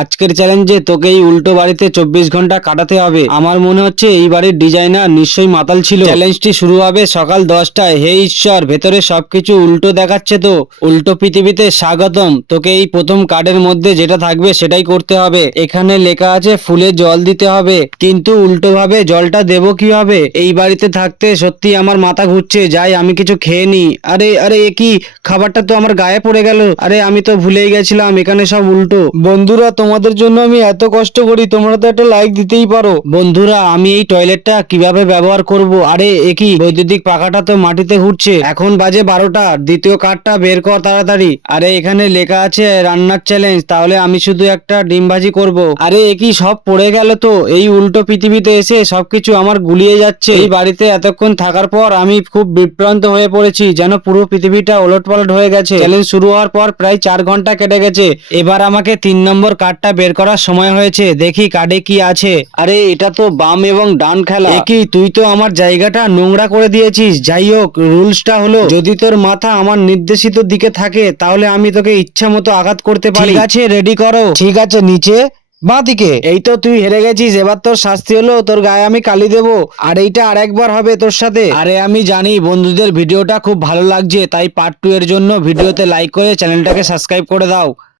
আজকের চ্যালেঞ্জে তোকে এই উল্টো বাড়িতে 24 ঘন্টা কাটাতে হবে। আমার মনে হচ্ছে এই বাড়ির ডিজাইনার নিশ্চয়ই মাতাল ছিল। চ্যালেঞ্জটি শুরু হবে সকাল 10টায়। হে ঈশ্বর, ভেতরে সবকিছু উল্টো দেখাচ্ছে তো। উল্টো পৃথিবীতে স্বাগতম। তোকে এই প্রথম কার্ডের মধ্যে যেটা থাকবে সেটাই করতে হবে। এখানে লেখা আছে ফুলে জল দিতে হবে, কিন্তু উল্টো ভাবে জলটা দেবো কিভাবে? এই বাড়িতে থাকতে সত্যি আমার মাথা ঘুরছে। যাই আমি কিছু খেয়ে নি। আরে আরে, এ কি? খাবারটা তো আমার গায়ে পড়ে গেল। আরে আমি তো ভুলেই গেছিলাম এখানে সব উল্টো। বন্ধুরা, তোমাদের জন্য আমি এত কষ্ট করি, তোমরা তো একটা লাইক দিতেই পারো। বন্ধুরা, আমি এই টয়লেটটা কিভাবে ব্যবহার করব? আরে এ কি? বৈদ্যুতিক পাখাটা তো মাটিতে ঘুরছে। এখন বাজে 12টা। দ্বিতীয় কার্ডটা বের কর তাড়াতাড়ি। আরে এখানে লেখা আছে রান্নার চ্যালেঞ্জ, তাহলে আমি শুধু একটা ডিম ভাজি করব। আরে এ কি? সব পড়ে গেল তো। এই উল্টো পৃথিবীতে এসে সবকিছু আমার গুলিয়ে যাচ্ছে। এই বাড়িতে এতক্ষণ থাকার পর আমি খুব বিভ্রান্ত হয়ে পড়েছি, যেন পুরো পৃথিবীটা ওলটপালট হয়ে গেছে। চ্যালেঞ্জ শুরু হওয়ার পর প্রায় 4 ঘন্টা কেটে গেছে। এবার আমাকে 3 নম্বর কার্ডটা বের করার সময় হয়েছে। দেখি কার্ডে কি আছে। আরে এটা তো বাম এবং ডান খেলা। এ কি? তুই তো আমার জায়গাটা নোংরা করে দিয়েছিস। যাই হোক, রুলসটা হলো যদি তোর মাথা আমার নির্দেশিত দিকে থাকে তাহলে আমি তোকে ইচ্ছা মতো আঘাত করতে পারি। ঠিক আছে, রেডি করো। ঠিক আছে, নিচে বাঁ দিকে। এই তো তুই হেরে গেছিস। এবার তোর শাস্তি হলো তোর গায়ে আমি কালি দেবো। আর এইটা আরেকবার হবে তোর সাথে। আরে আমি জানি বন্ধুদের ভিডিওটা খুব ভালো লাগছে, তাই পার্ট 2 এর জন্য ভিডিওতে লাইক করে চ্যানেলটাকে সাবস্ক্রাইব করে দাও।